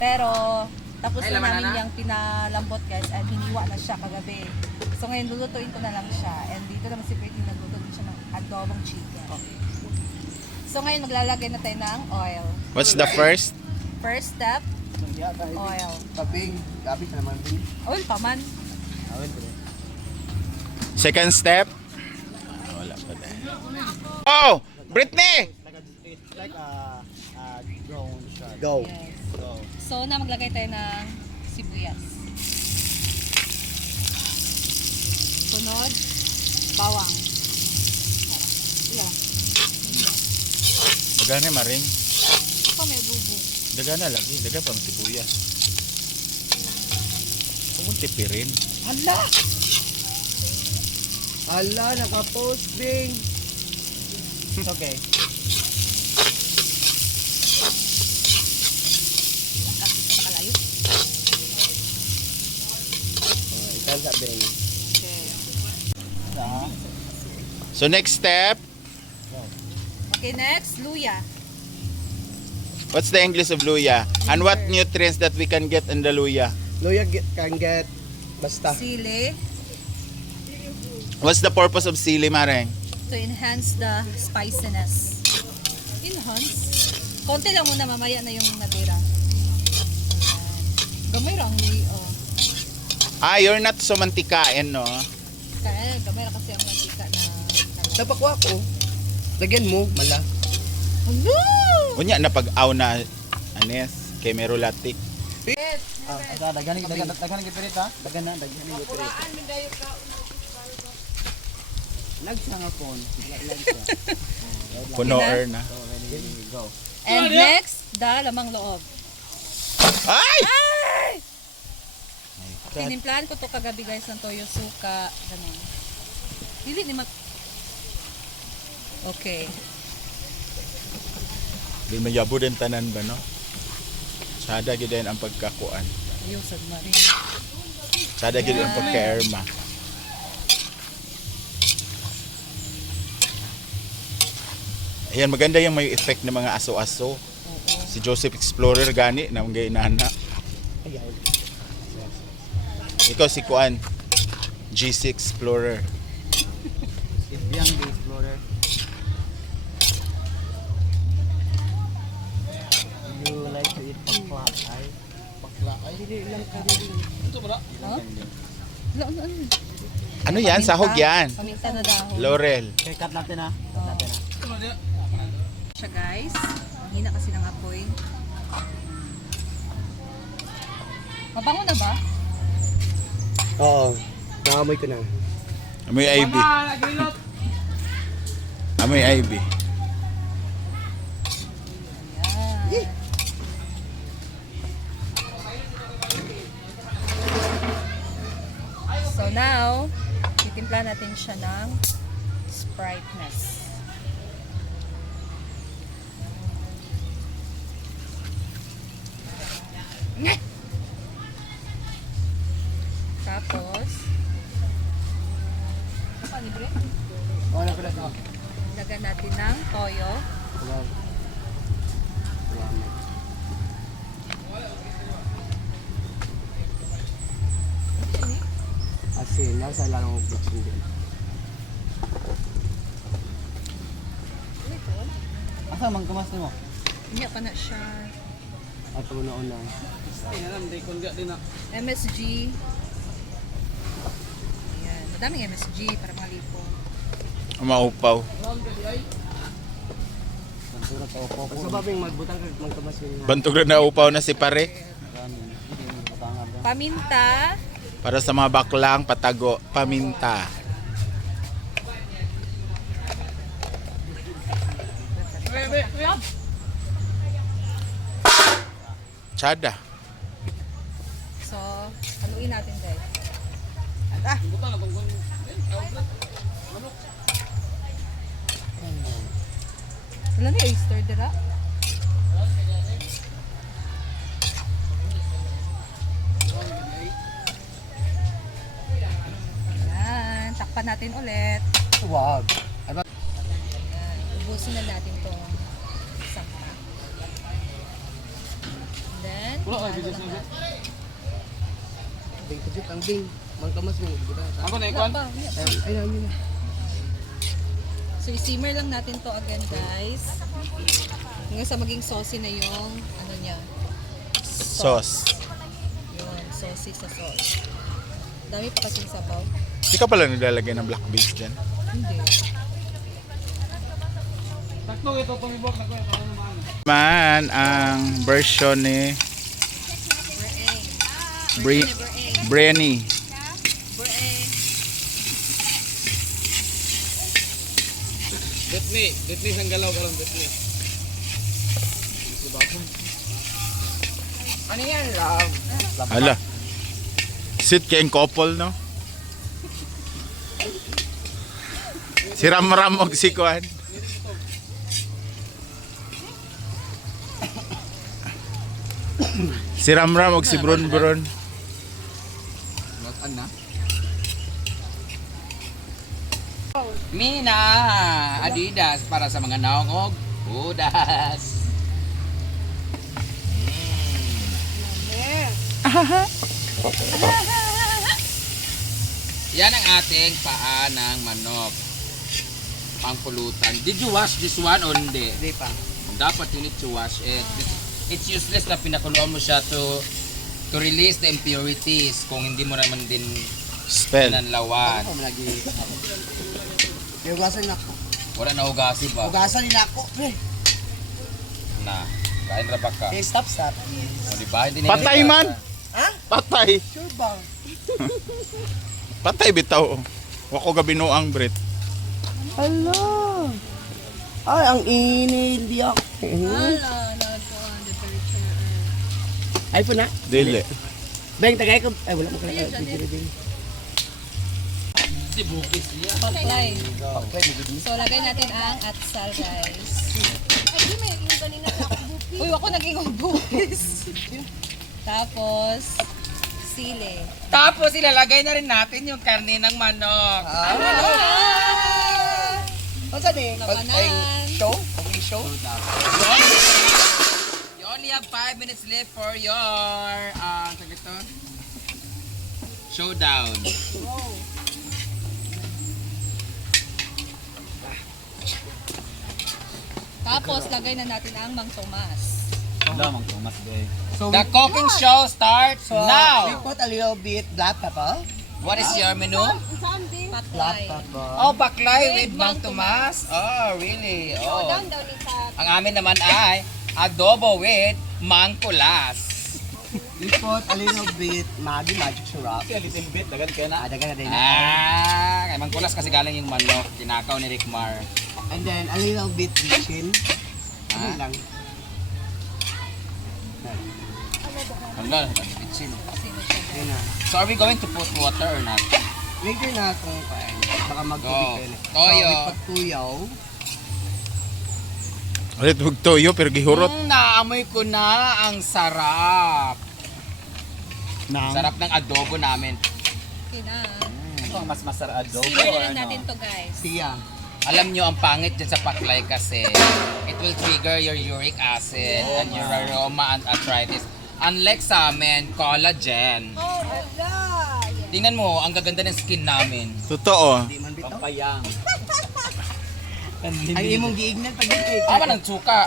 Pero, tapos na namin yung pinalambot guys and hiniwa na siya kagabi. So ngayon lulutuin ko na lang siya. And dito naman si Pretty nagluto din siya ng adobong chicken. So ngayon maglalagay na tayo ng oil. What's the first? First step, oil. Kaping, gabi ka naman din. Oil pa man. Second step? Wala pa din. Oh! Britney! Like a drone shot. Go. Yes. Go. So na maglagay tayo ng sibuyas. Sunod, bawang. Ilan? Daga na maring. Ako may bubo. Daga na lagi. Daga pa sibuyas. Pumunti pirin. Hala! Hala, naka-post, Bing! It's okay. Sa kalayo. Ikan sa Bing. Okay. So next step, Okay, next, luya. what's the English of luya? And what nutrients that we can get in the luya? Luya can get basta. Sili What's the purpose of sili, Mareng? to enhance the spiciness. Enhance? Konti lang muna, mamaya na yung natira. Ayan. Gamay lang, luya. Oh. Ah, you're not so mantikain, no? Kaya gamay lang kasi ang mantika na. Napakwa ko. Lagyan mo, mala. Hello! Unya na pag-aw na anes kay merolatic. Dagan gipirit ha. Dagan gipirit. Nagsanga phone. Puno or na. Go. And next, the lamang loob. Ay! Tinimplahan ko to kagabi guys ng toyo suka. Ganun. Dili ni Okay. Di mayabo din tanan ba, no? Sada gid din ang pagkakuan. Ayaw sad marin. Sada gid ang pagka-erma. Ayan, maganda yung may effect ng mga aso-aso. Oo. Si Joseph Explorer gani na mga inana. Ayan. Ikaw si Kuan, GC Explorer. Young the explorer. You like to eat pakla ay? Pakla ay? Dili lang ka dili. Ito ba? Huh? Ano? Ano yan? Sahog yan. Paminta na dahon. Laurel. Okay, cut natin ha. Cut Oh. natin ha. Siya guys. Ang hina kasi ng apoy. Mabango na ba? Oo. Naamoy ko na. Amoy IB. Amoy IB. Ayan. So now, titimpla natin siya ng Spriteness. Tapos, ano libre? Oo, na pala. Lagyan natin ng toyo. Asin, nasa lang ang fixing din. Asa man kamas mo? Hindi pa na siya. At una-una. MSG. Ayan. Madaming MSG para malipo. Umaupaw. Basta babing magbutang magkabas yun. Bantog na naupaw na si pare. Paminta. Para sa mga baklang patago, paminta. Tsada. So, haluin natin guys. Wala na oyster dira. Ayan, takpan natin ulit. Wow. Ayan, ubusin na natin itong sakta. Then, Bing, kajit ang bing. Mangkamas mo. Ako na ikon. Ay, namin na. So, i-simmer lang natin to again, guys. Hanggang sa maging saucy na yung, ano niya, Sauce. yun, saucy sa sauce. Dami pa kasing sabaw. Hindi ka pala naglalagay ng black beans dyan. Hindi. Sakto ito pumibok na ko ito. Man, ang version ni Brenny. Detni sang galaw karon detni. Ano yan, love? Hala. Sit kayong couple, no? Si Ram og si Kuan. Si Ram og si Bron. Notan na. Mina, Adidas para sa mga naong og budas. Yan ang ating paa ng manok. Pangpulutan. Did you wash this one or hindi? Hindi pa. Dapat you need to wash it. It's useless na pinakuluan mo siya to release the impurities kung hindi mo naman din Spell. nanlawan. Ako malagi. Hugasan na ako. Wala na hugasi ba? Hugasan nila ako. Pre. Na. Kain ra ba ka? Eh, stop. O diba? Hindi na Patay man! Ha? Patay! Sure ba? Patay bitaw. Wako gabi noang Brit. Hala. Ay, ang inil. Hindi ako. Hala, nagkuhan, temperature. Ay po na. Dili. Beng, tagay ko. Ay, wala mo kaya. Si bukis niya. Paklay. So, lagay natin ang atsal, guys. Uy, ako naging bukis. Tapos, sili. Tapos ilalagay na rin natin yung karne ng manok. What's that eh? Labanan. Show? Okay, show? You only have 5 minutes left for your showdown. Tapos, lagay na natin ang Mang Tomas. The cooking show starts We now. put a little bit black pepper. What is your menu? Black Paklay. pepper. Oh, baklay with Mang Tomas. Oh, really? Oh. Ang amin naman ay adobo with Mang Kulas. We put a little bit magic syrup. A little bit, dagan kayo na. Dagan na din. Kay Mang Kulas kasi galing yung manok. Tinakaw ni Rickmar. And then a little bit vichin. Ano lang. Hala, bitchin. Ayun na. So are we going to put water or not? Later na kung paano. Baka Go. magtubig kayo. Toyo. So, we put tuyo. Ulit huwag toyo pero gihurot. Naamoy ko na ang sarap. Sarap ng adobo namin. Okay na. Ang mas masarap adobo Simmer na natin to, guys. Siya. Alam nyo, ang pangit dyan sa paklay kasi it will trigger your uric acid and your aroma and arthritis. Unlike sa amin, collagen. Oh, hala! Tingnan mo, ang gaganda ng skin namin. Totoo. Di man bitaw. Pampayang. Ang imong giignan pag dito. Ama ng suka.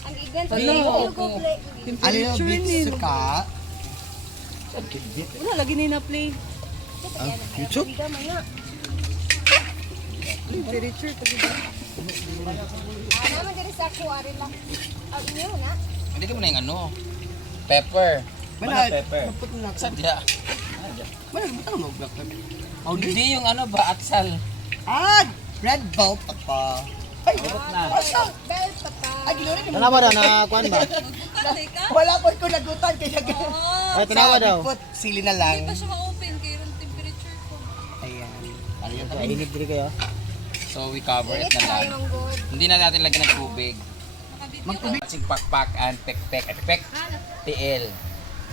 Ang igan sa Ano? A little bit suka. Wala, lagi na play. YouTube? Temperature, pag iba. Naman diri sa kuwari lang. Ang inyo na. Hindi ka mo na yung ano. Pepper. Wala. pepper? Put na. Sadya. Wala, bitaw mo black pepper. Oh, di. Hindi yung ano ba, atsal. Ah! Red bell pepper. Ay, asa? Bell papa. Ay, ginuri ka. Tanawa daw na kuan ba? Patay ka? Wala po ko nagutan kaya Oh, Ay, tanawa daw. Put sili na lang. hindi pa siya ma-open kaya yung temperature ko. Ayan. Ano yun? Init diri kayo. So we cover it Init na lang. tayo ang good. Hindi na natin lagyan ng tubig. Nakabit Matsing pakpak and pekpek. Pekpek. Tiil.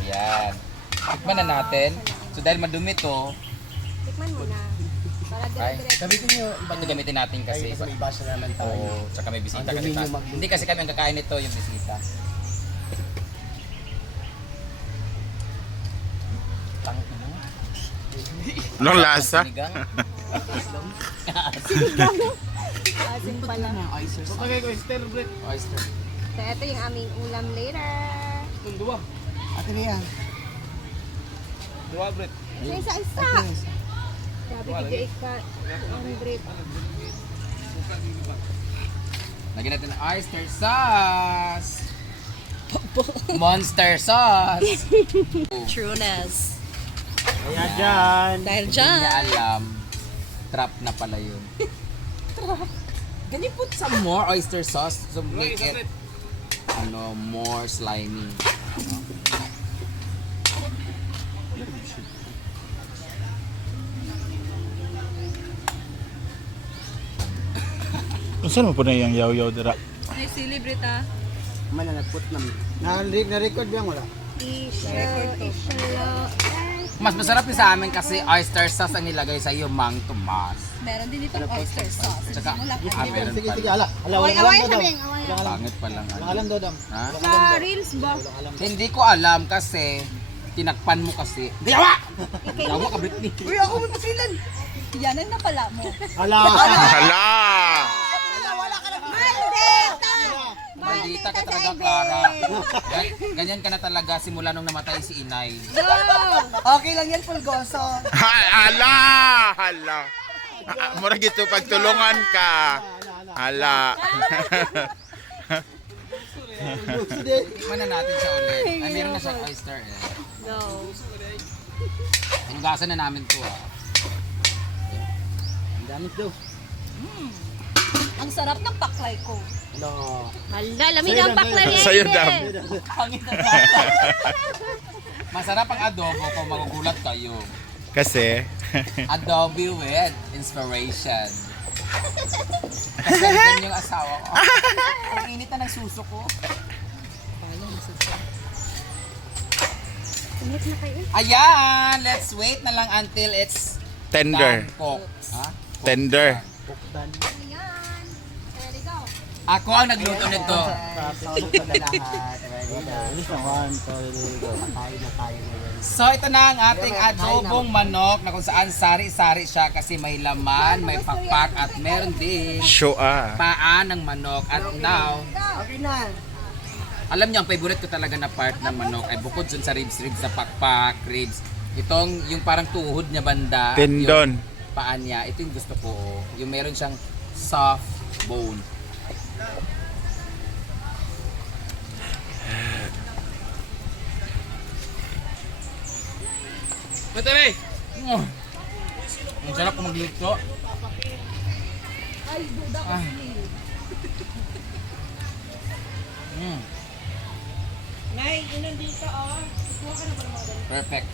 Yan. Tikman na natin. So dahil madumi to, Tikman mo na. Para ay, dire-dire. Gamitin niyo ito gamitin natin kasi kasi. may basa naman tayo. Oo, tsaka may bisita Ang kasi dumi tayo. niyo mag- Hindi kasi kami ang kakain nito, yung bisita. Anong lasa? Sinigang. Asin pala. Oyster sauce. Okay, ko oyster bread. Oyster. So, ito yung aming ulam later. Itong dua. Ate niya. Dua bread. Isa, isa. Sabi ko, di ka. 100. Lagyan natin ng oyster sauce. Monster sauce. Trueness. Kaya dyan. Dahil Hindi niya dyan. alam. Trap na pala yun. Trap. Can you put some more oyster sauce to make it more slimy? Saan mo po na yung yaw-yaw dira? Ay, sili, Brita. Mana nagput namin. Na-record ba wala? Isha. Mas masarap yung sa amin kasi oyster sauce ang nilagay sa iyo, Mang Tomas. Meron din ditong oyster sauce. Tsaka, Wala pa. meron Sige, sige, pala. ala. Ala, Away, wala away, alam daw. sabi ng away. Pangit pa lang. Wala alam daw, dam. Ha? Sa reels ba? Hindi ko alam kasi tinakpan mo kasi. Gayawa! Gayawa ka, Britney. Uy, ako may pasilan. Yan ang napala mo. Ala. Hala! Maldita ka talaga, Clara. Ganyan ka na talaga simula nung namatay si Inay. Okay lang yan, Pulgoso. Hala! Hala! Murag ito pagtulungan ka. Hala. Tikman na natin siya ulit. Ay, meron na siyang oyster eh. No. Hinugasan na namin to ah. Ang damit daw. Ang sarap ng paklay ko. Ano? Hala, lamig ang bakla niya. Sa'yo, Dam. Masarap ang adobo kung magugulat kayo. Kasi, Adobe with inspiration. Kasi ganyan yung asawa ko. Ang init na ng suso ko. Tumit na kayo. Ayan! Let's wait na lang until it's tender. done cooked. Ha? Tender. Puktan. Ayan. Ready, go. Ako ang nagluto nito. Sasolot na lahat. Ready na. Alis na one, two, go. Kain na tayo ngayon. So ito na ang ating adobong manok na kung saan sari-sari siya kasi may laman, may pakpak at meron ding Shoa. paa ng manok. At now, Okay na. alam niyo ang favorite ko talaga na part ng manok ay bukod dun sa ribs sa pakpak, ribs. Itong yung parang tuhod niya banda. at Tendon. yung paa niya, ito yung gusto ko. Yung meron siyang soft bone. Matari! Ang sarap ko magluto. Ay, duda ko Ay. sili. Perfect.